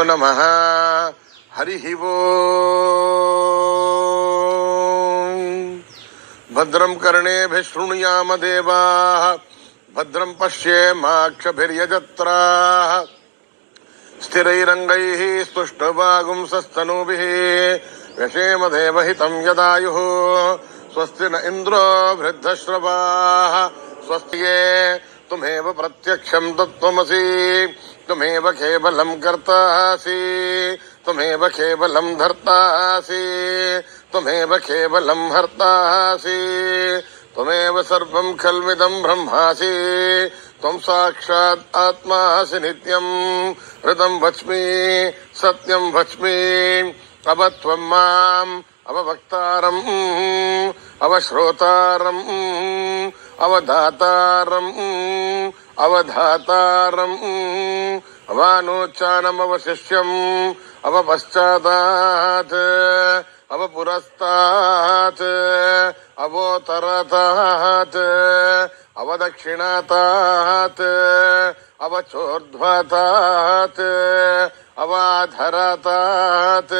नमः हरिः ओम्। भद्रं कर्णेभिः शृणुयाम देवाः भद्रं पश्येमाक्षभिर्यजत्राः स्थिरैरङ्गैः स्तुष्टुवागुंसस्तनूभिः व्यशेम देवहितं यदायुः स्वस्ति न इन्द्रो वृद्धश्रवाः स्वस्ति ये तुमेव प्रत्यक्षं तत्त्वमसि तुमेव केवलं कर्तासि तुमेव केवलं धर्तासि तुमेव केवलं हर्तासि त्वमेव सर्वं खल्विदं ब्रह्मासि त्वं साक्षात् आत्मासि नित्यं ऋतं वच्मि सत्यं वच्मि अवत्वं माम् अववक्तारम् अवश्रोतारम् अवधातारम् अवधातारम् अवानोच्चानमवशिष्यम् अवपश्चादात् अवपुरस्तात् अवोतरतात् अवदक्षिणातात् अवचोर्ध्वतात् अवाधरतात्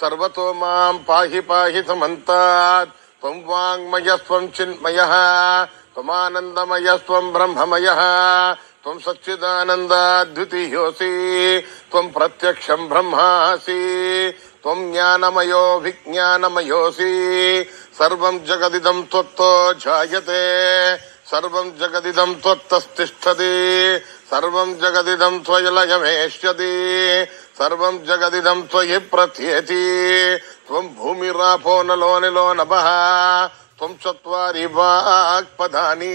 सर्वतो मां पाहि पाहि समन्तात् त्वं वाङ्मयस्त्वं चिन्मयः त्वमानन्दमयस्त्वं ब्रह्ममयः त्वं सच्चिदानन्दाद्वितीयोऽसि त्वं प्रत्यक्षं ब्रह्मासि त्वं ज्ञानमयोऽभिज्ञानमयोऽसि सर्वं जगदिदं त्वत्तो जायते सर्वं जगदिदं त्वत्तस्तिष्ठति सर्वं जगदिदं त्वयलयमेष्यति सर्वं जगदिदं त्वयि प्रत्येति त्वं भूमिरापो नलो निलो नभः त्वं चत्वारि वाक्पदानि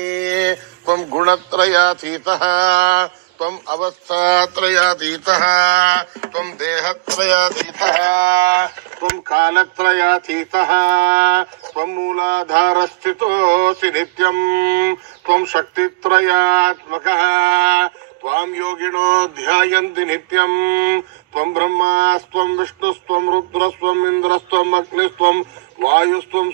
त्वं गुणत्रयातीतः त्वं अवस्थात्रयातीतः त्वं देहत्रयातीतः त्वं कालत्रयातीतः त्वं मूलाधारस्थितोऽसि नित्यं त्वं शक्तित्रयात्मकः त्वां योगिनो ध्यायन्ति नित्यं त्वं ब्रह्मास्त्वं विष्णुस्त्वं रुद्रस्त्वं इन्द्रस्त्वं अग्निस्त्वं वायुस्त्वं